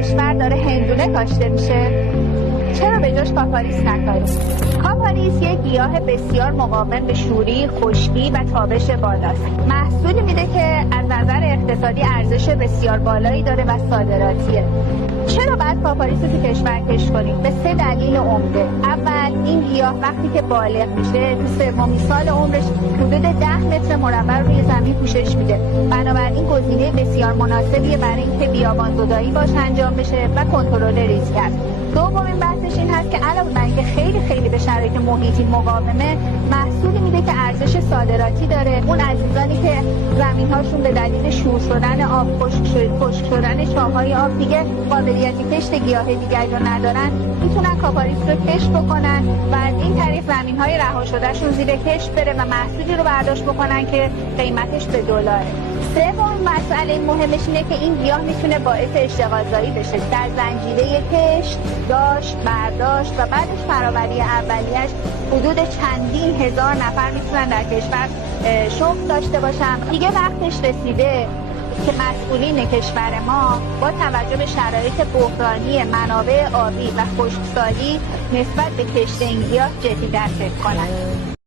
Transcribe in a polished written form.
کشور داره هندونه کاشته میشه، چرا به جاش کاپاریس نکاریم؟ کاپاریس یک گیاه بسیار مقاوم به شوری، خشکی و تابش بالاست. محصولی میده که از نظر اقتصادی ارزش بسیار بالایی داره و صادراتیه. چرا باید کاپاریس رو تو کشور کشت کنیم؟ به 3 دلیل عمده. اول، این گیاه وقتی که بالغ میشه تو 3مین سال عمرش حدود 10 متر مربع روی زمین پوشش میده. بنابراین گزینه بسیار مناسبیه برای اینکه بیابان‌زدایی باش انجام بشه و کنترل ریسک است. دومین بحثش این هست که علاوه بر اینکه خیلی به شرایط محیطی مقاومه، محصولی میده که ارزش صادراتی داره. اون عزیزانی که زمین‌هاشون به دلیل شور شدن آب، خشک شدن چاه‌های آب دیگه قابلیتی کشت گیاه دیگری رو ندارن، میتونن کاپاریس رو کشت بکنن و از این طریق زمین‌های رها شدهشون زیر کشت بره و محصولی رو برداشت بکنن که قیمتش به دلاره. سومین مسئله مهمش اینه که این گیاه میتونه باعث اشتغالزایی بشه. در زنجیره کشت، داشت، برداشت و بعدش فراوری اولیه‌اش حدود چندین هزار نفر میتونن در کشور شغل داشته باشن. دیگه وقتش رسیده که مسئولین کشور ما با توجه به شرایط بحرانی منابع آبی و خشکسالی نسبت به کشت این گیاه جدی‌تر فکر کنند.